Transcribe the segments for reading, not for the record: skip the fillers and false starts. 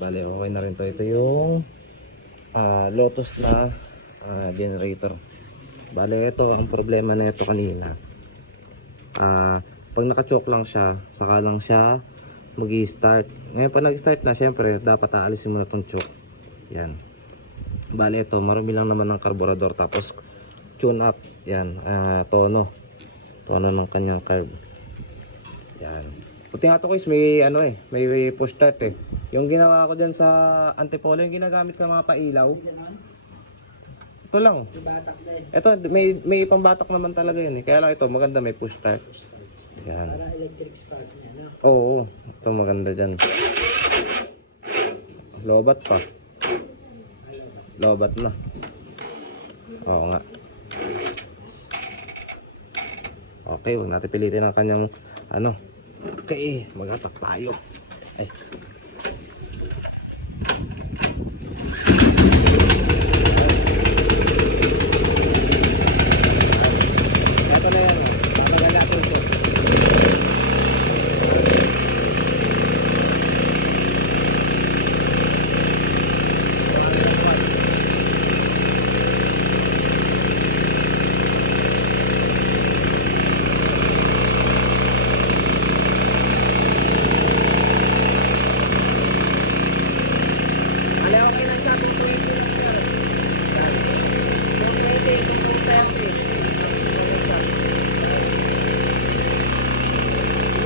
Bale, okay na rin to. Ito yung Lotus na generator. Bale, ito ang problema na ito kanina. Pag naka-choke lang siya, saka lang siya mag-i-start. Ngayon pa nag-start na, syempre dapat aalisin mo na itong choke. Yan. Bale, ito marami lang naman ng carburetor, tapos tune up. Yan, tono ng kanyang carb. Yan. Buti nga to guys, may may push start eh. Yung ginawa ko dyan sa Antipolo, yung ginagamit sa mga pailaw. Ito lang. Ito, may pambatak naman talaga yun eh. Kaya lang ito, maganda, may push start. Yan. Para electric start niya, no? Oo, ito maganda dyan. Lobat pa. Lobat na. Oo nga. Okay, huwag natin pilitin ang kanyang Okay, mag-atak tayo. Ay. Ito na yan. Tatagal natin ito.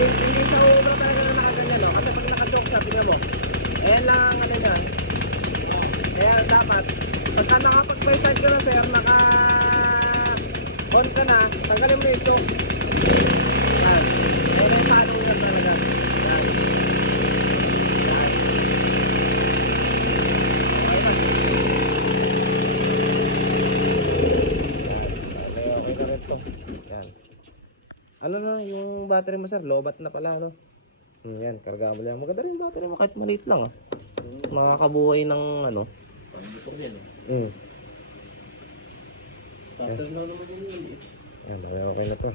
Hindi sa ubra talaga na nakaganyan, no? Kasi pag naka-choke siya, tingnan mo. Ayan lang, yan. Kaya dapat, pagka nakapag-side ka na, sir, naka-on ka na, tanggalin mo yung choke. Yan. Ayan yung paano yan talaga. Yan. Yan. Okay na. Yan. Okay na rin to. Yan. Ano na, yung battery mo sir, lobat na pala, no? Yan, karga mo lang. Maganda rin yung battery mo, kahit maliit lang, Makakabuhay ng, Pang-motor yan, Mm. Starter na naman yun. Yan, okay na to.